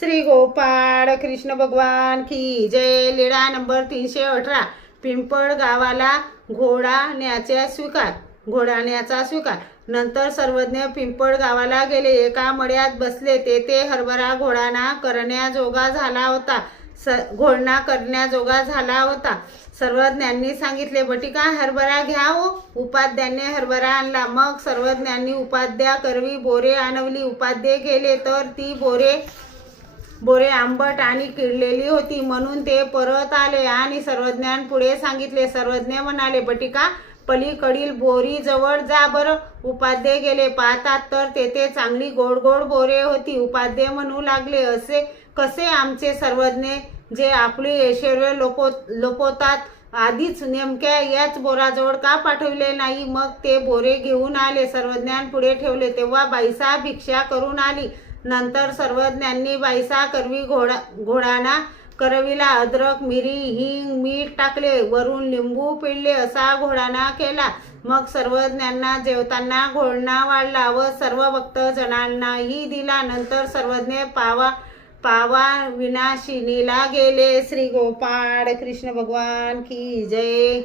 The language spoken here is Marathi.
श्री गोपाळ कृष्ण भगवान की जय। लीळा नंबर 318। पिंपळ गावाला घोडाण्याचा स्वीकार। नंतर सर्वज्ञ पिंपळ गावाला गेले। एका मळ्यात बसले। तेथे हरभरा घोळणा करण्याजोगा झाला होता। सर्वज्ञांनी सांगितले, बटिका हरभरा घ्या हो। उपाध्याने हरभरा आणला। मग सर्वज्ञांनी उपाध्या करवी बोरे आणवली। उपाध्ये गेले तर ती बोरे आंबट आणि किडलेली होती, म्हणून ते परत आले आणि सर्वज्ञांपुढे सांगितले। सर्वज्ञ म्हणाले, बटिका पलीकडील बोरी जवळ जा बरं। उपाध्ये गेले। पाहतात तर तेथे चांगली गोड गोड बोरे होती। उपाध्ये म्हणू लागले, असे कसे आमचे सर्वज्ञ, जे आपली ऐश्वर्य लपवतात, आधीच नेमक्या याच बोराजवळ का पाठविले नाही? मग ते बोरे घेऊन आले, सर्वज्ञांपुढे ठेवले। तेव्हा बाईसा भिक्षा करून आली। नंतर सर्वज्ञांनी बाईसा करवी घोळणा करविला। अद्रक, मिरी, हिंग, मीठ टाकले, वरून लिंबू पिळले, असा घोळणा केला। मग सर्वज्ञांना जेवताना घोळणा वाढला व सर्व भक्तजनांनाही दिला। नंतर सर्वज्ञ पावा विनाशिनीला गेले। श्री गोपाळ कृष्ण भगवान की जय।